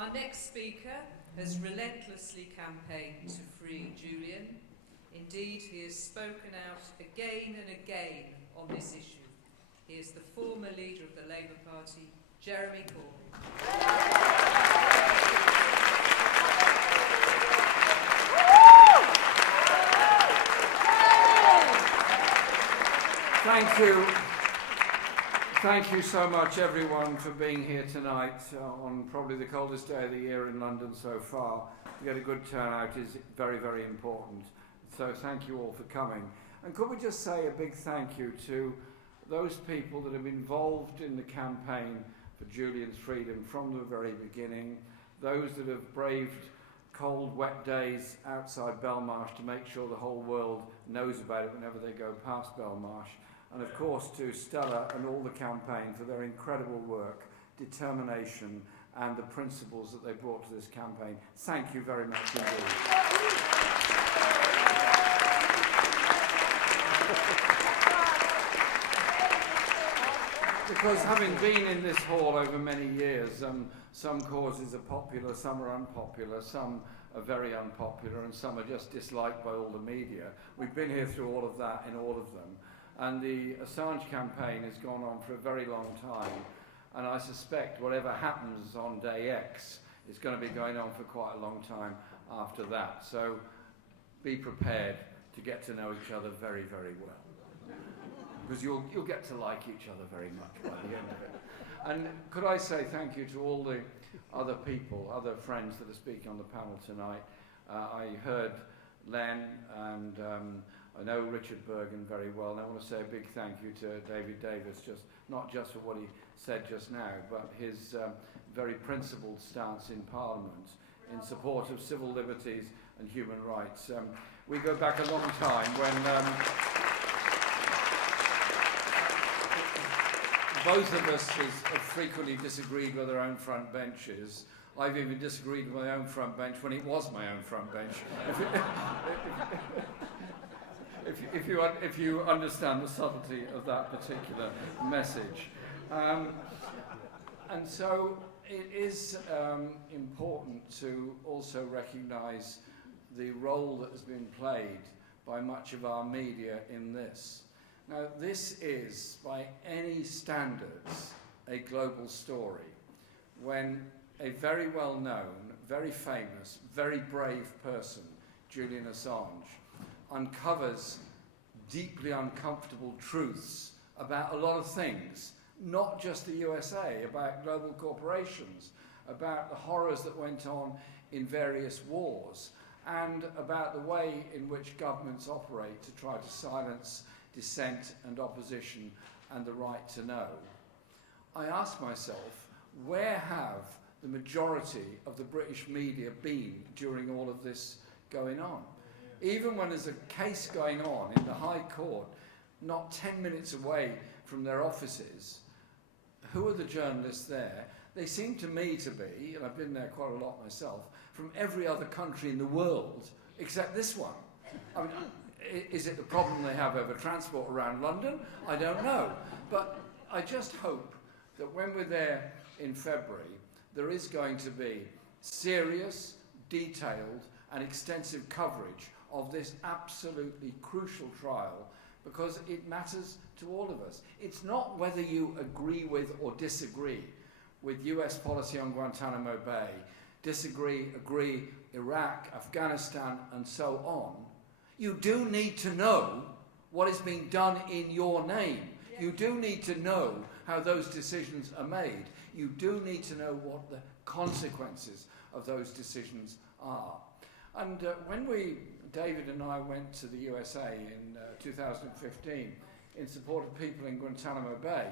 Our next speaker has relentlessly campaigned to free Julian. Indeed, he has spoken out again and again on this issue. He is the former leader of the Labour Party, Jeremy Corbyn. Thank you. Thank you so much, everyone, for being here tonight on probably the coldest day of the year in London so far. To get a good turnout is very, very important. So thank you all for coming. And could we just say a big thank you to those people that have been involved in the campaign for Julian's freedom from the very beginning, those that have braved cold, wet days outside Belmarsh to make sure the whole world knows about it whenever they go past Belmarsh. And of course to Stella and all the campaign for their incredible work, determination and the principles that they brought to this campaign. Thank you very much indeed. Because having been in this hall over many years, some causes are popular, some are unpopular, some are very unpopular and some are just disliked by all the media. We've been here through all of that in all of them. And the Assange campaign has gone on for a very long time. And I suspect whatever happens on day X is going to be going on for quite a long time after that. So be prepared to get to know each other very, very well. Because you'll get to like each other very much by the end of it. And could I say thank you to all the other people, other friends that are speaking on the panel tonight. I heard Len and I know Richard Bergen very well, and I want to say a big thank you to David Davis, not just for what he said just now, but his very principled stance in Parliament in support of civil liberties and human rights. We go back a long time when both of us have frequently disagreed with our own front benches. I've even disagreed with my own front bench when it was my own front bench. If you understand the subtlety of that particular message. And so it is important to also recognise the role that has been played by much of our media in this. Now, this is, by any standards, a global story. When a very well-known, very famous, very brave person, Julian Assange, uncovers deeply uncomfortable truths about a lot of things, not just the USA, about global corporations, about the horrors that went on in various wars, and about the way in which governments operate to try to silence dissent and opposition and the right to know. I ask myself, where have the majority of the British media been during all of this going on? Even when there's a case going on in the High Court, not 10 minutes away from their offices, who are the journalists there? They seem to me to be, and I've been there quite a lot myself, from every other country in the world except this one. I mean, is it the problem they have over transport around London? I don't know. But I just hope that when we're there in February, there is going to be serious, detailed, and extensive coverage of this absolutely crucial trial, because it matters to all of us. It's not whether you agree with or disagree with US policy on Guantanamo Bay, agree Iraq, Afghanistan, and so on. You do need to know what is being done in your name. Yeah. You do need to know how those decisions are made. You do need to know what the consequences of those decisions are. And when David and I went to the USA in 2015 in support of people in Guantanamo Bay,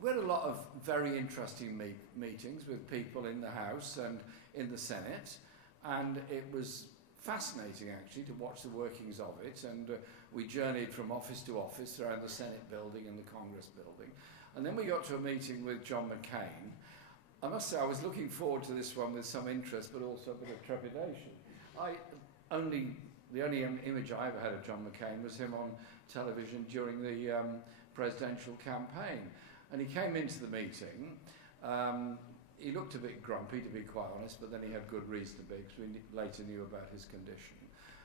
we had a lot of very interesting meetings with people in the House and in the Senate, and it was fascinating actually to watch the workings of it, and we journeyed from office to office around the Senate building and the Congress building, and then we got to a meeting with John McCain. I must say I was looking forward to this one with some interest but also a bit of trepidation. The only image I ever had of John McCain was him on television during the presidential campaign, and he came into the meeting. he looked a bit grumpy, to be quite honest, but then he had good reason to be, because we later knew about his condition.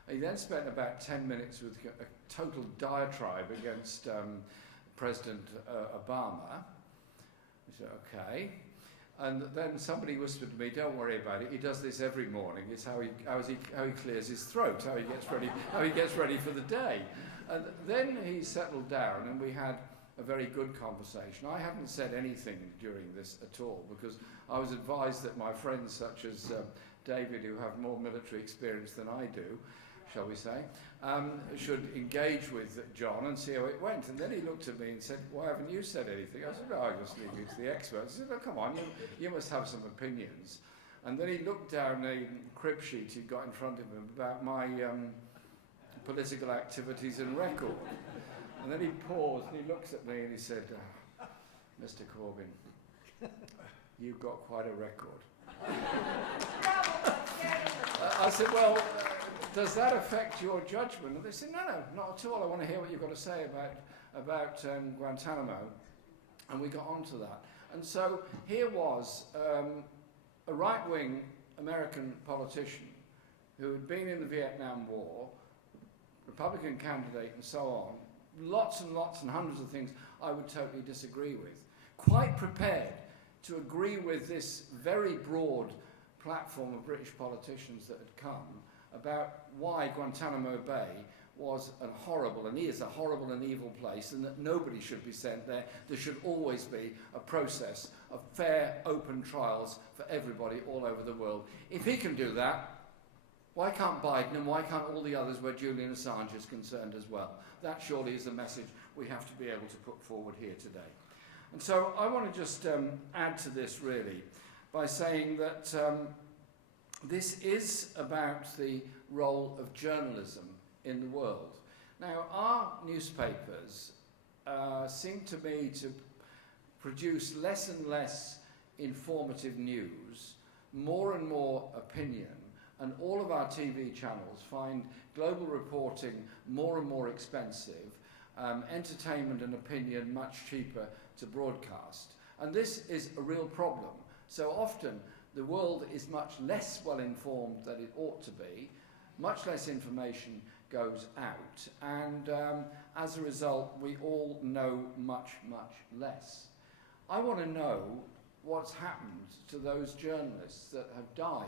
He then spent about 10 minutes with a total diatribe against President Obama. I said, okay. And then somebody whispered to me, don't worry about it, he does this every morning. It's how he clears his throat, how he gets ready for the day. And then he settled down and we had a very good conversation. I haven't said anything during this at all because I was advised that my friends such as David, who have more military experience than I do, shall we say, should engage with John and see how it went. And then he looked at me and said, why haven't you said anything? I said, no, I'll just leave you to the experts. He said, oh, come on, you must have some opinions. And then he looked down a crib sheet he'd got in front of him about my political activities and record. And then he paused and he looks at me and he said, Mr. Corbyn, you've got quite a record. I said, well, does that affect your judgment? And they said, no, not at all. I want to hear what you've got to say about Guantanamo. And we got onto that. And so here was a right-wing American politician who had been in the Vietnam War, Republican candidate and so on, lots and lots and hundreds of things I would totally disagree with, quite prepared to agree with this very broad platform of British politicians that had come about why Guantanamo Bay was a horrible and is a horrible and evil place and that nobody should be sent there. There should always be a process of fair, open trials for everybody all over the world. If he can do that, why can't Biden and why can't all the others where Julian Assange is concerned as well? That surely is the message we have to be able to put forward here today. And so I want to just add to this really by saying that this is about the role of journalism in the world. Now, our newspapers seem to me to produce less and less informative news, more and more opinion, and all of our TV channels find global reporting more and more expensive, entertainment and opinion much cheaper to broadcast. And this is a real problem. So often the world is much less well informed than it ought to be, much less information goes out, and as a result we all know much, much less. I want to know what's happened to those journalists that have died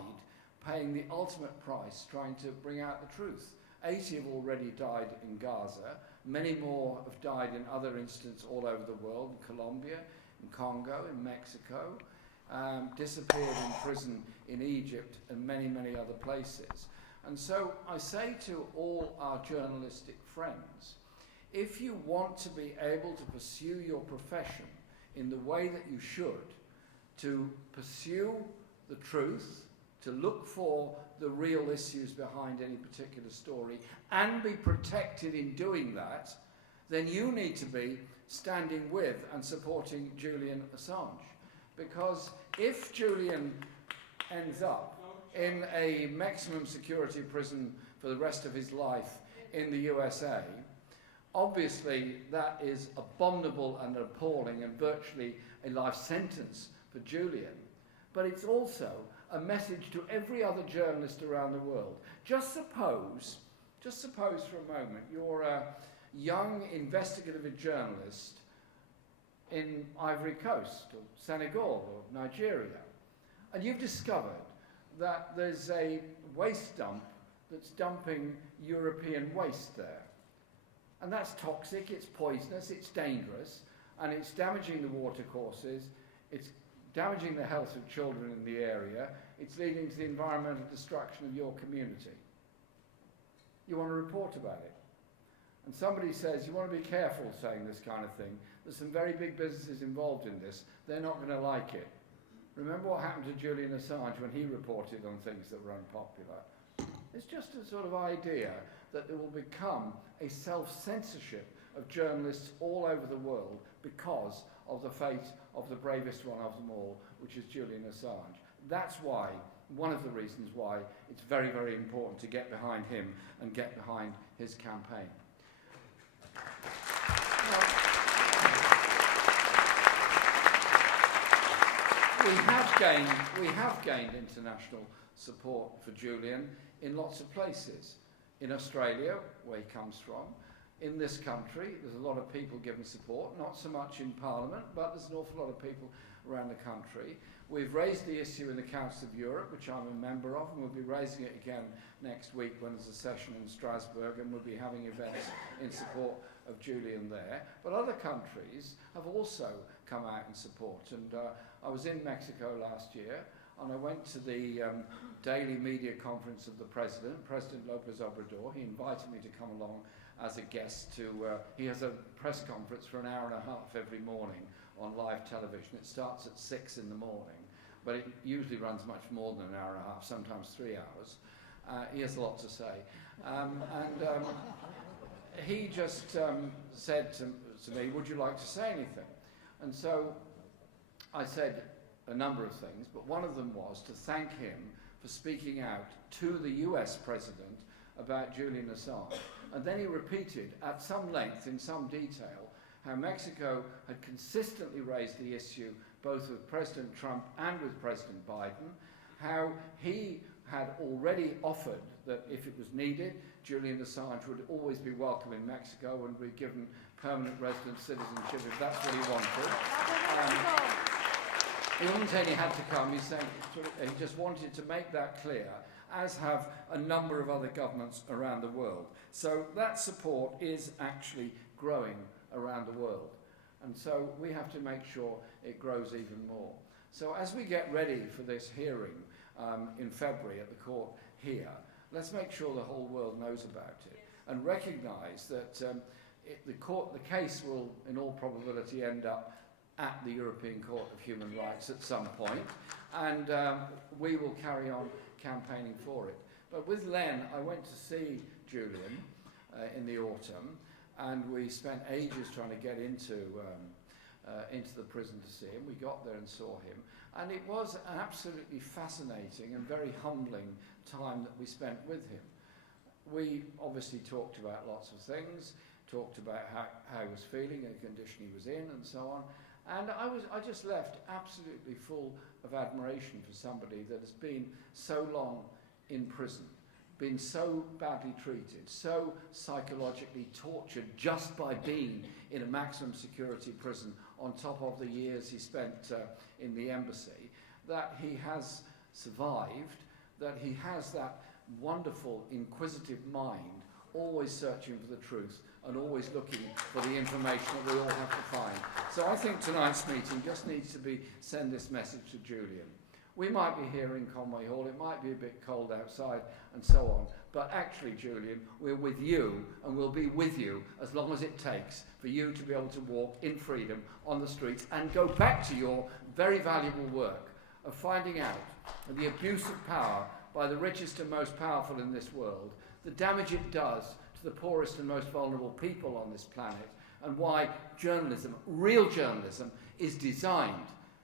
paying the ultimate price trying to bring out the truth. 80 have already died in Gaza, many more have died in other instances all over the world, in Colombia, in Congo, in Mexico, disappeared in prison in Egypt and many, many other places. And so I say to all our journalistic friends, if you want to be able to pursue your profession in the way that you should, to pursue the truth, to look for the real issues behind any particular story, and be protected in doing that, then you need to be standing with and supporting Julian Assange. Because if Julian ends up in a maximum security prison for the rest of his life in the USA, obviously that is abominable and appalling and virtually a life sentence for Julian. But it's also a message to every other journalist around the world. Just suppose for a moment you're a young investigative journalist in Ivory Coast or Senegal or Nigeria, and you've discovered that there's a waste dump that's dumping European waste there. And that's toxic, it's poisonous, it's dangerous, and it's damaging the watercourses, it's damaging the health of children in the area, it's leading to the environmental destruction of your community. You want to report about it. And somebody says, you want to be careful saying this kind of thing. There's some very big businesses involved in this. They're not going to like it. Remember what happened to Julian Assange when he reported on things that were unpopular. It's just a sort of idea that there will become a self-censorship of journalists all over the world because of the fate of the bravest one of them all, which is Julian Assange. That's why, one of the reasons why, it's very, very important to get behind him and get behind his campaign. Now, we have gained international support for Julian in lots of places. In Australia, where he comes from, in this country, there's a lot of people giving support, not so much in Parliament, but there's an awful lot of people around the country. We've raised the issue in the Council of Europe, which I'm a member of, and we'll be raising it again next week when there's a session in Strasbourg, and we'll be having events in support of Julian there. But other countries have also come out in support. And I was in Mexico last year, and I went to the daily media conference of the President Lopez Obrador. He invited me to come along as a guest to, he has a press conference for an hour and a half every morning on live television. It starts at 6 in the morning, but it usually runs much more than an hour and a half, sometimes 3 hours. He has a lot to say. He just said to me, would you like to say anything? And so I said a number of things, but one of them was to thank him for speaking out to the US President about Julian Assange. And then he repeated at some length, in some detail, how Mexico had consistently raised the issue both with President Trump and with President Biden, how he had already offered that if it was needed, Julian Assange would always be welcome in Mexico and be given permanent resident citizenship if that's what he wanted. He wasn't saying he had to come, he's saying he just wanted to make that clear, as have a number of other governments around the world. So that support is actually growing around the world. And so we have to make sure it grows even more. So as we get ready for this hearing in February at the court here, let's make sure the whole world knows about it and recognise that the case will, in all probability, end up at the European Court of Human Rights at some point, and we will carry on campaigning for it. But with Len, I went to see Julian in the autumn, and we spent ages trying to get into the prison to see him. We got there and saw him, and it was an absolutely fascinating and very humbling time that we spent with him. We obviously talked about lots of things, talked about how he was feeling and the condition he was in and so on. And I just left absolutely full of admiration for somebody that has been so long in prison, been so badly treated, so psychologically tortured just by being in a maximum security prison on top of the years he spent in the embassy, that he has survived, that he has that wonderful inquisitive mind, always searching for the truth and always looking for the information that we all have to find. So I think tonight's meeting just needs to send this message to Julian. We might be here in Conway Hall, it might be a bit cold outside and so on, but actually, Julian, we're with you and we'll be with you as long as it takes for you to be able to walk in freedom on the streets and go back to your very valuable work of finding out the abuse of power by the richest and most powerful in this world, the damage it does to the poorest and most vulnerable people on this planet, and why journalism, real journalism, is designed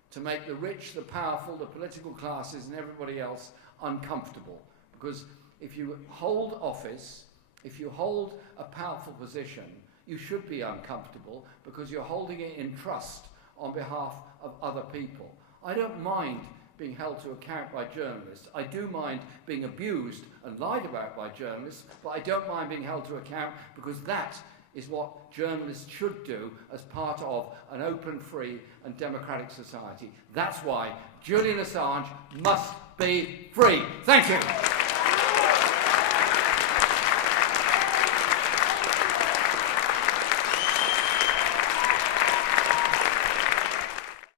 to make the rich, the powerful, the political classes and everybody else uncomfortable. Because if you hold office, if you hold a powerful position, you should be uncomfortable because you're holding it in trust on behalf of other people. I don't mind being held to account by journalists. I do mind being abused and lied about by journalists, but I don't mind being held to account because that is what journalists should do as part of an open, free and democratic society. That's why Julian Assange must be free. Thank you.